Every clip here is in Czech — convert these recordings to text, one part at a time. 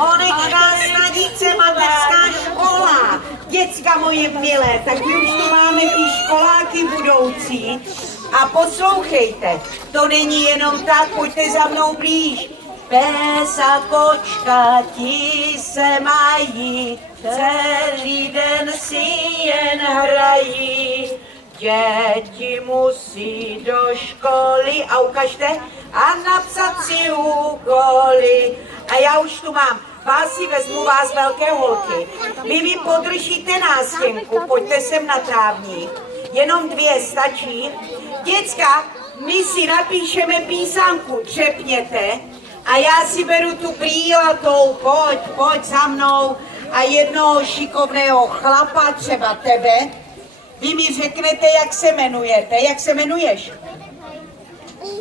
Konečná stanice, mateřská škola. Děcka moje milé, tak my už tu máme ty školáky budoucí. A poslouchejte, to není jenom tak, pojďte za mnou blíž. Pes a kočka ti se mají, celý den si jen hrají. Děti musí do školy a ukažte a napsat si úkoly. A já už tu mám, vás si vezmu, vás velké holky. Vy mi podržíte nástěnku, pojďte sem na trávník. Jenom 2 stačí. Děcka, my si napíšeme písanku, třepněte. A já si beru tu brýlatou, pojď za mnou. A jednoho šikovného chlapa, třeba tebe. Vy mi řeknete, jak se jmenujete. Jak se jmenuješ?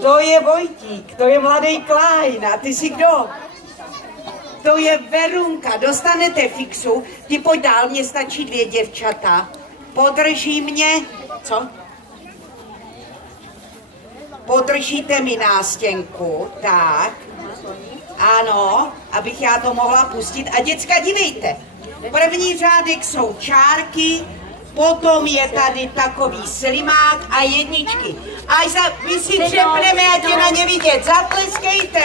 To je Vojtík, to je mladý Klein. A ty jsi kdo? To je Verunka, dostanete fixu. Ty pojď dál, mně stačí 2 děvčata. Podrží mě. Co? Podržíte mi nástěnku, tak. Ano, abych já to mohla pustit. A děcka, dívejte. První řádek jsou čárky, potom je tady takový slimák a jedničky. Až my si třepneme, ať je na ně vidět. Zatleskejte.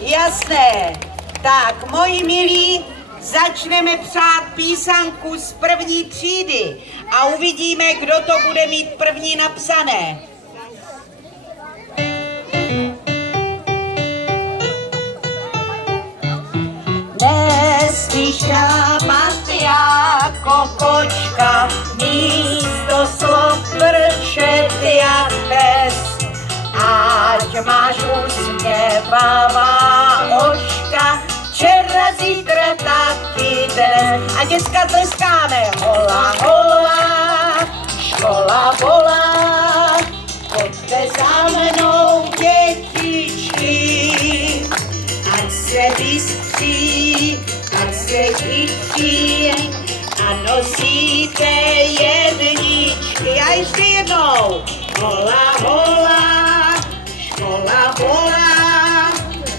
Jasné. Tak, moji milí, začneme psát písanku z 1. třídy a uvidíme, kdo to bude mít první napsané. Nesmíš šápat jako kočka, místo slov pršet jak pes. Ať máš usměvavá očka, včera, zítra, taky dnes. A děcka tleskáme. Hola, hola, škola volá, pojďte za mnou, dětičky. Ať se vystří, ať se chytří a nosíte jedničky. A ještě jednou. Hola, hola, škola volá,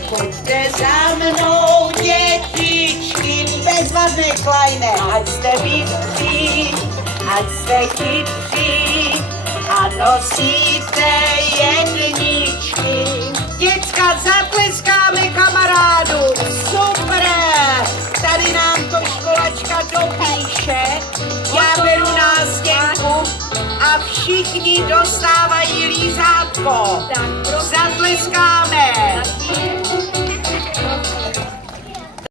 pojďte za mnou, dětičky. Bezvadné, Kleine. Ať jste bystří, ať jste chytří a nosíte jedničky. Děcka, zatleskáme kamarádům. Super! Tady nám to školačka dopíše. Já beru nástěnku a všichni dostávají lízátko. Zatleskáme.